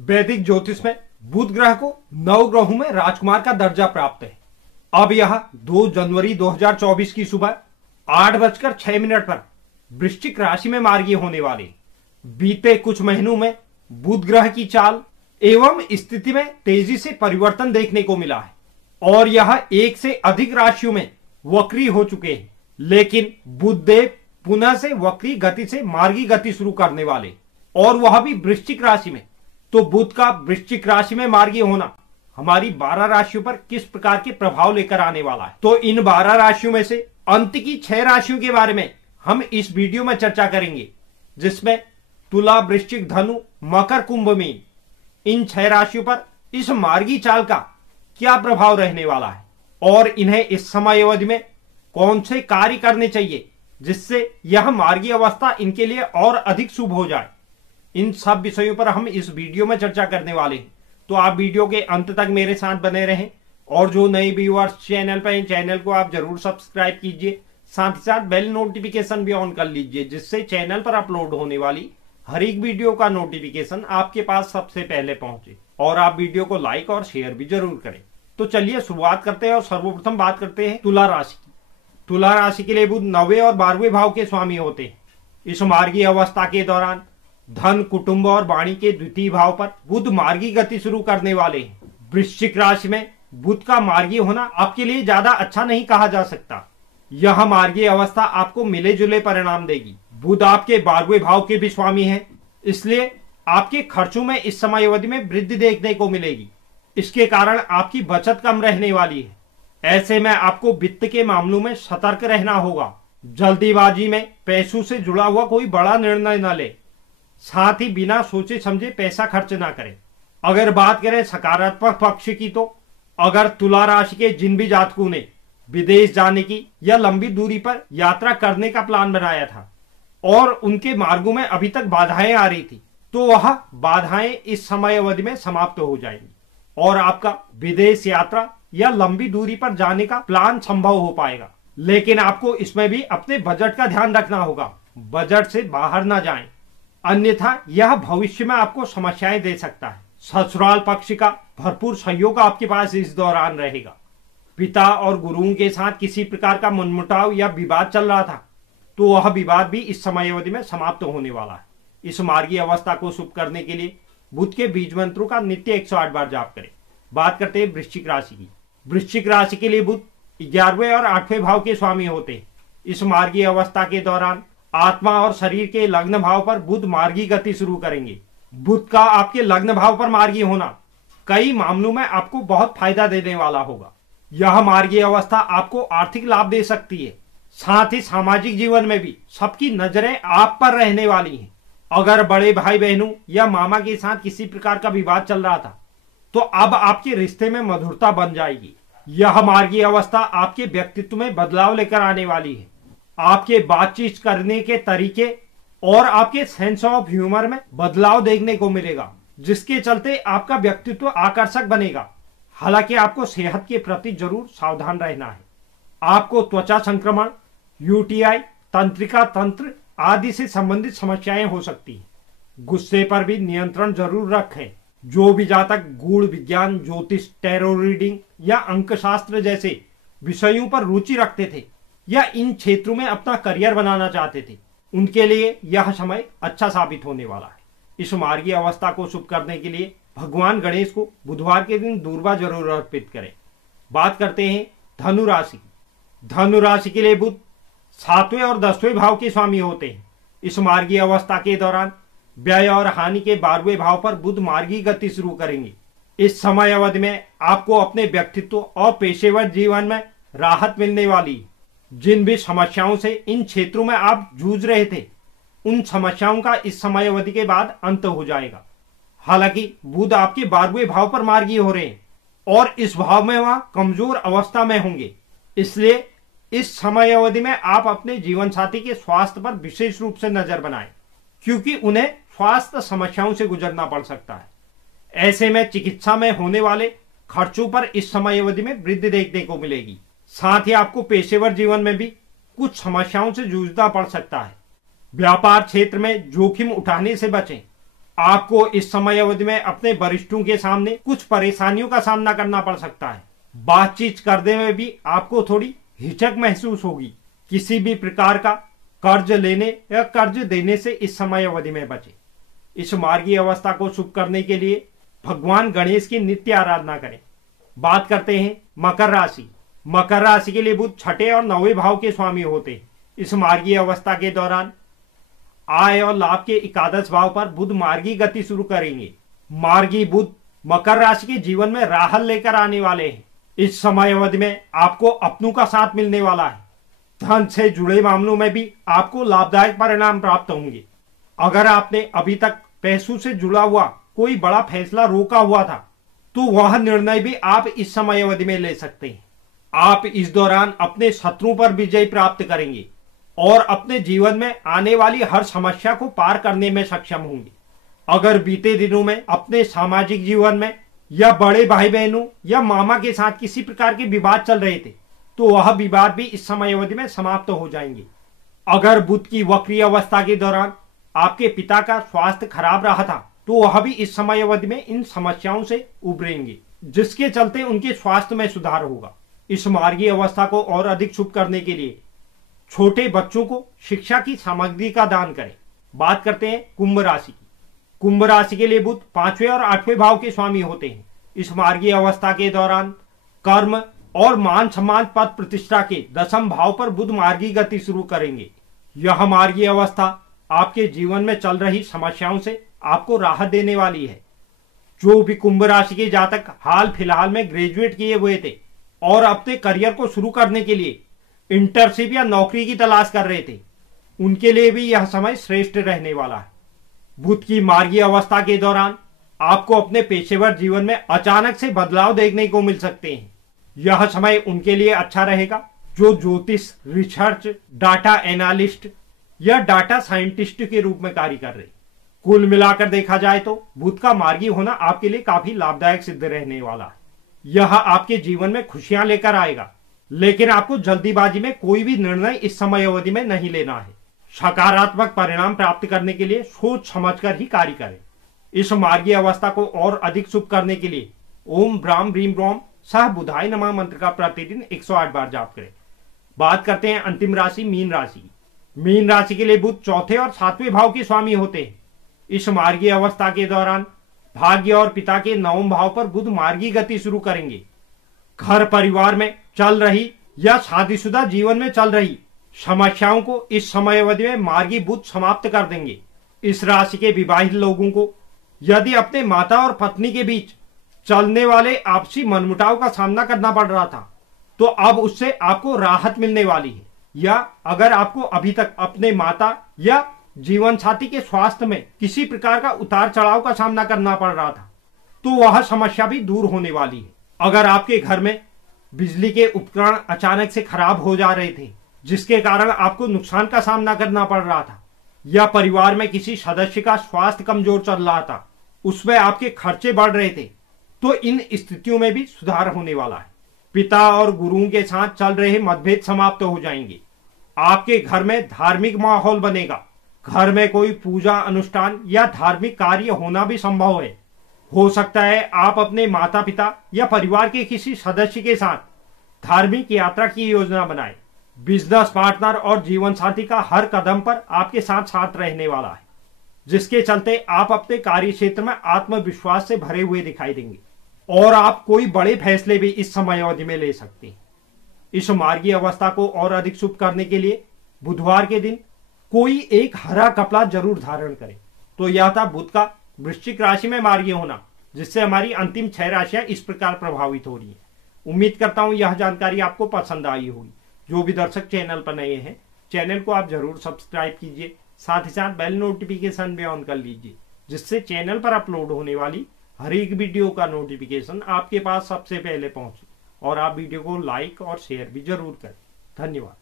वैदिक ज्योतिष में बुध ग्रह को नवग्रहों में राजकुमार का दर्जा प्राप्त है। अब यह 2 जनवरी 2024 की सुबह 8:06 पर वृश्चिक राशि में मार्गी होने वाले। बीते कुछ महीनों में बुध ग्रह की चाल एवं स्थिति में तेजी से परिवर्तन देखने को मिला है और यह एक से अधिक राशियों में वक्री हो चुके हैं, लेकिन बुध देव पुनः से वक्री गति से मार्गी गति शुरू करने वाले और वह भी वृश्चिक राशि में। तो बुध का वृश्चिक राशि में मार्गी होना हमारी 12 राशियों पर किस प्रकार के प्रभाव लेकर आने वाला है, तो इन 12 राशियों में से अंत की 6 राशियों के बारे में हम इस वीडियो में चर्चा करेंगे, जिसमें तुला, वृश्चिक, धनु, मकर, कुंभ, मीन, इन 6 राशियों पर इस मार्गी चाल का क्या प्रभाव रहने वाला है और इन्हें इस समय अवधि में कौन से कार्य करने चाहिए जिससे यह मार्गी अवस्था इनके लिए और अधिक शुभ हो जाए। इन सब विषयों पर हम इस वीडियो में चर्चा करने वाले हैं, तो आप वीडियो के अंत तक मेरे साथ बने रहें और जो नए व्यूअर्स चैनल पर हैं, चैनल को आप जरूर सब्सक्राइब कीजिए, साथ ही साथ बेल नोटिफिकेशन भी ऑन कर लीजिए, जिससे चैनल पर अपलोड होने वाली हर एक वीडियो का नोटिफिकेशन आपके पास सबसे पहले पहुंचे और आप वीडियो को लाइक और शेयर भी जरूर करें। तो चलिए शुरुआत करते हैं और सर्वप्रथम बात करते हैं तुला राशि की। तुला राशि के लिए बुध 9वें और 12वें भाव के स्वामी होते हैं। इस मार्गी अवस्था के दौरान धन, कुटुंब और वाणी के द्वितीय भाव पर बुध मार्गी गति शुरू करने वाले हैं। वृश्चिक राशि में बुध का मार्गी होना आपके लिए ज्यादा अच्छा नहीं कहा जा सकता। यह मार्गी अवस्था आपको मिले जुले परिणाम देगी। बुध आपके 12वें भाव के भी स्वामी है, इसलिए आपके खर्चों में इस समय अवधि में वृद्धि देखने को मिलेगी। इसके कारण आपकी बचत कम रहने वाली है। ऐसे में आपको वित्त के मामलों में सतर्क रहना होगा। जल्दीबाजी में पैसों से जुड़ा हुआ कोई बड़ा निर्णय न ले, साथ ही बिना सोचे समझे पैसा खर्च ना करें। अगर बात करें सकारात्मक पक्ष की, तो अगर तुला राशि के जिन भी जातकों ने विदेश जाने की या लंबी दूरी पर यात्रा करने का प्लान बनाया था और उनके मार्गों में अभी तक बाधाएं आ रही थी, तो वह बाधाएं इस समय अवधि में समाप्त हो जाएंगी और आपका विदेश यात्रा या लंबी दूरी पर जाने का प्लान संभव हो पाएगा। लेकिन आपको इसमें भी अपने बजट का ध्यान रखना होगा, बजट से बाहर ना जाएं, अन्यथा यह भविष्य में आपको समस्याएं दे सकता है। ससुराल पक्ष का भरपूर सहयोग आपके पास इस दौरान रहेगा। पिता और गुरुओं के साथ किसी प्रकार का मनमुटाव या विवाद चल रहा था, तो वह विवाद भी इस समय अवधि में समाप्त होने वाला है। इस मार्गी अवस्था को शुभ करने के लिए बुध के बीज मंत्रों का नित्य 108 बार जाप करें। बात करते हैं वृश्चिक राशि की। वृश्चिक राशि के लिए बुध 11वें और 8वें भाव के स्वामी होते हैं। इस मार्गी अवस्था के दौरान आत्मा और शरीर के लग्न भाव पर बुध मार्गी गति शुरू करेंगे। बुध का आपके लग्न भाव पर मार्गी होना कई मामलों में आपको बहुत फायदा देने वाला होगा। यह मार्गी अवस्था आपको आर्थिक लाभ दे सकती है, साथ ही सामाजिक जीवन में भी सबकी नजरें आप पर रहने वाली हैं। अगर बड़े भाई बहनों या मामा के साथ किसी प्रकार का विवाद चल रहा था, तो अब आपके रिश्ते में मधुरता बन जाएगी। यह मार्गी अवस्था आपके व्यक्तित्व में बदलाव लेकर आने वाली है। आपके बातचीत करने के तरीके और आपके सेंस ऑफ ह्यूमर में बदलाव देखने को मिलेगा, जिसके चलते आपका व्यक्तित्व आकर्षक बनेगा। हालांकि आपको सेहत के प्रति जरूर सावधान रहना है। आपको त्वचा संक्रमण, यूटीआई, तंत्रिका तंत्र आदि से संबंधित समस्याएं हो सकती हैं। गुस्से पर भी नियंत्रण जरूर रखें। जो भी जातक गूढ़ विज्ञान, ज्योतिष, टैरो रीडिंग या अंकशास्त्र जैसे विषयों पर रुचि रखते थे या इन क्षेत्रों में अपना करियर बनाना चाहते थे, उनके लिए यह समय अच्छा साबित होने वाला है। इस मार्गी अवस्था को शुभ करने के लिए भगवान गणेश को बुधवार के दिन दूर्वा जरूर अर्पित करें। बात करते हैं धनु राशि की। धनु राशि के लिए बुध 7वें और 10वें भाव के स्वामी होते हैं। इस मार्गी अवस्था के दौरान व्यय और हानि के 12वें भाव पर बुध मार्गी गति शुरू करेंगे। इस समय अवधि में आपको अपने व्यक्तित्व और पेशेवर जीवन में राहत मिलने वाली है। जिन भी समस्याओं से इन क्षेत्रों में आप जूझ रहे थे, उन समस्याओं का इस समय अवधि के बाद अंत हो जाएगा। हालांकि बुध आपके 12वें भाव पर मार्गी हो रहे हैं और इस भाव में वह कमजोर अवस्था में होंगे, इसलिए इस समय अवधि में आप अपने जीवन साथी के स्वास्थ्य पर विशेष रूप से नजर बनाएं, क्योंकि उन्हें स्वास्थ्य समस्याओं से गुजरना पड़ सकता है। ऐसे में चिकित्सा में होने वाले खर्चों पर इस समय अवधि में वृद्धि देखने को मिलेगी। साथ ही आपको पेशेवर जीवन में भी कुछ समस्याओं से जूझना पड़ सकता है। व्यापार क्षेत्र में जोखिम उठाने से बचें। आपको इस समय अवधि में अपने वरिष्ठों के सामने कुछ परेशानियों का सामना करना पड़ सकता है। बातचीत करने में भी आपको थोड़ी हिचक महसूस होगी। किसी भी प्रकार का कर्ज लेने या कर्ज देने से इस समय अवधि में बचे। इस मार्गीय अवस्था को शुभ करने के लिए भगवान गणेश की नित्य आराधना करें। बात करते हैं मकर राशि। मकर राशि के लिए बुध छठे और नौवें भाव के स्वामी होते हैं। इस मार्गीय अवस्था के दौरान आय और लाभ के एकादश भाव पर बुध मार्गी गति शुरू करेंगे। मार्गी बुध मकर राशि के जीवन में राहत लेकर आने वाले हैं। इस समय अवधि में आपको अपनों का साथ मिलने वाला है। धन से जुड़े मामलों में भी आपको लाभदायक परिणाम प्राप्त होंगे। अगर आपने अभी तक पैसों से जुड़ा हुआ कोई बड़ा फैसला रोका हुआ था तो वह निर्णय भी आप इस समय अवधि में ले सकते हैं। आप इस दौरान अपने शत्रुओं पर विजय प्राप्त करेंगे और अपने जीवन में आने वाली हर समस्या को पार करने में सक्षम होंगे। अगर बीते दिनों में अपने सामाजिक जीवन में या बड़े भाई बहनों या मामा के साथ किसी प्रकार के विवाद चल रहे थे तो वह विवाद भी इस समय अवधि में समाप्त हो जाएंगे। अगर बुध की वक्रीय अवस्था के दौरान आपके पिता का स्वास्थ्य खराब रहा था तो वह भी इस समय अवधि में इन समस्याओं से उभरेंगे, जिसके चलते उनके स्वास्थ्य में सुधार होगा। इस मार्गीय अवस्था को और अधिक शुभ करने के लिए छोटे बच्चों को शिक्षा की सामग्री का दान करें। बात करते हैं कुंभ राशि की। कुंभ राशि के लिए बुध पांचवें और आठवें भाव के स्वामी होते हैं। इस मार्गीय अवस्था के दौरान कर्म और मान सम्मान पद प्रतिष्ठा के दशम भाव पर बुध मार्गी गति शुरू करेंगे। यह मार्गीय अवस्था आपके जीवन में चल रही समस्याओं से आपको राहत देने वाली है। जो भी कुंभ राशि के जातक हाल फिलहाल में ग्रेजुएट किए हुए थे और अपने करियर को शुरू करने के लिए इंटर्नशिप या नौकरी की तलाश कर रहे थे, उनके लिए भी यह समय श्रेष्ठ रहने वाला है। बुध की मार्गीय अवस्था के दौरान आपको अपने पेशेवर जीवन में अचानक से बदलाव देखने को मिल सकते हैं। यह समय उनके लिए अच्छा रहेगा जो ज्योतिष, रिसर्च, डाटा एनालिस्ट या डाटा साइंटिस्ट के रूप में कार्य कर रहे। कुल मिलाकर देखा जाए तो बुध का मार्गी होना आपके लिए काफी लाभदायक सिद्ध रहने वाला है। यह आपके जीवन में खुशियां लेकर आएगा, लेकिन आपको जल्दीबाजी में कोई भी निर्णय इस समय अवधि में नहीं लेना है। सकारात्मक परिणाम प्राप्त करने के लिए सोच समझकर ही कार्य करें। इस मार्गीय अवस्था को और अधिक शुभ करने के लिए ओम ब्राह्म ब्रीम ब्रोम सह बुधाय नमः मंत्र का प्रतिदिन 108 बार जाप करें। बात करते हैं अंतिम राशि मीन राशि। मीन राशि के लिए बुध चौथे और सातवें भाव के स्वामी होते हैं। इस मार्गीय अवस्था के दौरान भाग्य और पिता के नवम भाव पर बुध मार्गी गति शुरू करेंगे। घर परिवार में चल रही या शादीशुदा जीवन में चल रही समस्याओं को इस समय अवधि में मार्गी बुध समाप्त कर देंगे। इस राशि के विवाहित लोगों को यदि अपने माता और पत्नी के बीच चलने वाले आपसी मनमुटाव का सामना करना पड़ रहा था तो अब उससे आपको राहत मिलने वाली है। या अगर आपको अभी तक अपने माता या जीवन साथी के स्वास्थ्य में किसी प्रकार का उतार चढ़ाव का सामना करना पड़ रहा था तो वह समस्या भी दूर होने वाली है। अगर आपके घर में बिजली के उपकरण अचानक से खराब हो जा रहे थे जिसके कारण आपको नुकसान का सामना करना पड़ रहा था, या परिवार में किसी सदस्य का स्वास्थ्य कमजोर चल रहा था, उसमें आपके खर्चे बढ़ रहे थे, तो इन स्थितियों में भी सुधार होने वाला है। पिता और गुरुओं के साथ चल रहे मतभेद समाप्त हो जाएंगे। आपके घर में धार्मिक माहौल बनेगा। घर में कोई पूजा अनुष्ठान या धार्मिक कार्य होना भी संभव है। हो सकता है आप अपने माता पिता या परिवार के किसी सदस्य के साथ धार्मिक यात्रा की योजना बनाएं। बिजनेस पार्टनर और जीवन साथी का हर कदम पर आपके साथ साथ रहने वाला है, जिसके चलते आप अपने कार्य क्षेत्र में आत्मविश्वास से भरे हुए दिखाई देंगे और आप कोई बड़े फैसले भी इस समय अवधि में ले सकते हैं। इस मार्गीय अवस्था को और अधिक शुभ करने के लिए बुधवार के दिन कोई एक हरा कपड़ा जरूर धारण करें। तो यह था बुध का वृश्चिक राशि में मार्गीय होना, जिससे हमारी अंतिम 6 राशियां इस प्रकार प्रभावित हो रही हैं। उम्मीद करता हूं यह जानकारी आपको पसंद आई होगी। जो भी दर्शक चैनल पर नए हैं, चैनल को आप जरूर सब्सक्राइब कीजिए, साथ ही साथ बेल नोटिफिकेशन भी ऑन कर लीजिए, जिससे चैनल पर अपलोड होने वाली हर एक वीडियो का नोटिफिकेशन आपके पास सबसे पहले पहुंचे। और आप वीडियो को लाइक और शेयर भी जरूर करें। धन्यवाद।